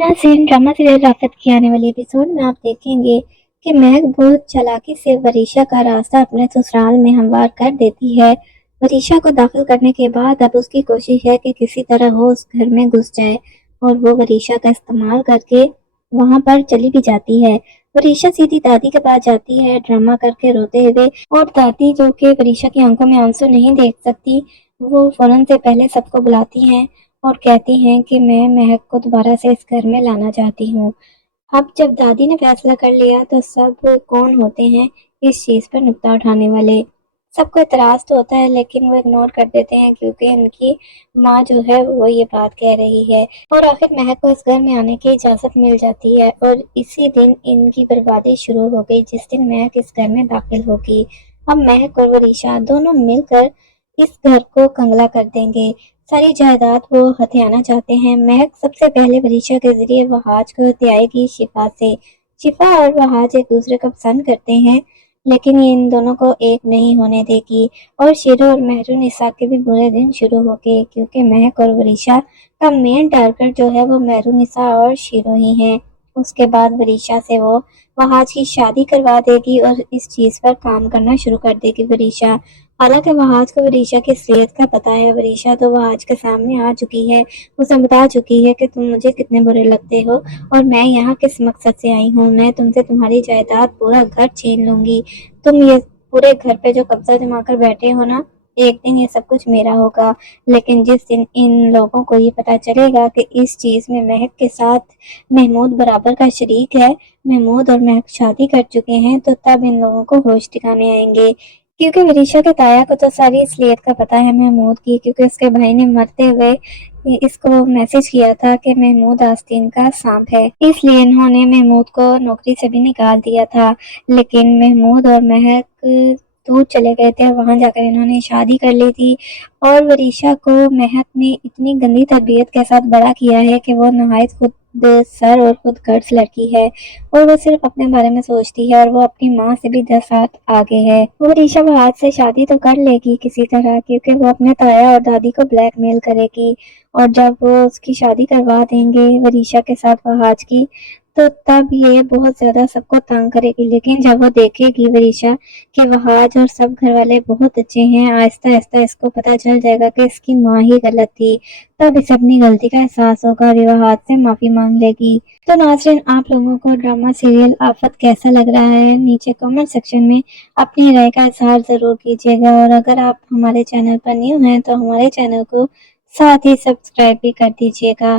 नाज़रीन, drama serial Rafat की आने वाली एपिसोड में आप देखेंगे कि महक बहुत चालाकी से वरीशा का रास्ता अपने ससुराल में हमवार कर देती है। वरीशा को दाखिल करने के बाद अब उसकी कोशिश है कि किसी तरह वो उस घर में घुस जाए और वो वरीशा का इस्तेमाल करके वहां पर चली भी जाती है। वरीशा सीधी दादी के पास जाती है ड्रामा करके रोते हुए, और दादी जो कि वरीशा की आंखों में आंसू नहीं देख सकती, वो फौरन से पहले सबको बुलाती हैं और कहती हैं कि मैं महक को दोबारा से इस घर में लाना चाहती हूँ। अब जब दादी ने फैसला कर लिया तो सब कौन होते हैं इस चीज़ पर नुक्ता उठाने वाले। सबको इतराज़ तो होता है लेकिन वो इग्नोर कर देते हैं क्योंकि उनकी माँ जो है वो ये बात कह रही है। और आखिर महक को इस घर में आने की इजाज़त मिल जाती है और इसी दिन इनकी बर्बादी शुरू हो गई जिस दिन महक इस घर में दाखिल होगी। अब महक और वरीशा दोनों मिलकर इस घर को कंगला कर देंगे। सारी जायदाद वो हथियाना चाहते हैं। महक सबसे पहले वरीशा के जरिए वहाज को हथियाएगी शिफा से। शिफा और वहाज एक दूसरे को पसंद करते हैं लेकिन ये इन दोनों को एक नहीं होने देगी। और शीरो और मेहरुनिसा के भी बुरे दिन शुरू हो गए क्योंकि महक और वरीशा का मेन टारगेट जो है वो मेहरुनिसा और शीरो ही है। उसके बाद वरीशा से वो वहाज की शादी करवा देगी और इस चीज पर काम करना शुरू कर देगी वरीशा। हालांकि वहाज को वरीशा की सेहत का पता है। वरीशा तो वहाज के सामने आ चुकी है, उसे बता चुकी है कि तुम मुझे कितने बुरे लगते हो और मैं यहाँ किस मकसद से आई हूँ। मैं तुमसे तुम्हारी जायदाद पूरा घर छीन लूंगी। तुम ये पूरे घर पे जो कब्जा जमा कर बैठे हो ना, एक दिन ये सब कुछ मेरा होगा। लेकिन जिस दिन इन लोगों को ये पता चलेगा कि इस चीज में महक के साथ महमूद बराबर का शरीक है, महमूद और महक शादी कर चुके हैं, तो तब इन लोगों को होश ठिकाने आएंगे। क्योंकि वरीशा के ताया को तो सारी असलियत का पता है महमूद की, क्योंकि उसके भाई ने मरते हुए इसको मैसेज किया था कि महमूद आस्तीन का सांप है, इसलिए इन्होंने महमूद को नौकरी से भी निकाल दिया था। लेकिन महमूद और महक दूर चले गए थे और वहां जाकर इन्होंने शादी कर ली थी। और वरीशा को महक ने इतनी गंदी तरबियत के साथ बड़ा किया है कि वो नहायत खुद सर और खुद गर्ल्स लड़की है और वो सिर्फ अपने बारे में सोचती है और वो अपनी माँ से भी 10 हाथ आगे है। वो वरीशा वहाज से शादी तो कर लेगी किसी तरह, क्योंकि वो अपने ताया और दादी को ब्लैकमेल करेगी। और जब वो उसकी शादी करवा देंगे वरीशा के साथ वहाज की, तो तब ये बहुत ज्यादा सबको तंग करेगी। लेकिन जब वो देखेगी वरीशा कि वहाज और सब घर वाले बहुत अच्छे हैं, आहिस्ता आहिस्ता इसको पता चल जाएगा कि इसकी माँ ही गलत थी। तब इसे अपनी गलती का एहसास होगा और ये वहाज से माफी मांग लेगी। तो नाज़रीन, आप लोगों को ड्रामा सीरियल आफत कैसा लग रहा है, नीचे कमेंट सेक्शन में अपनी राय का इजहार जरूर कीजिएगा। और अगर आप हमारे चैनल पर न्यू हैं तो हमारे चैनल को साथ ही सब्सक्राइब भी कर दीजिएगा।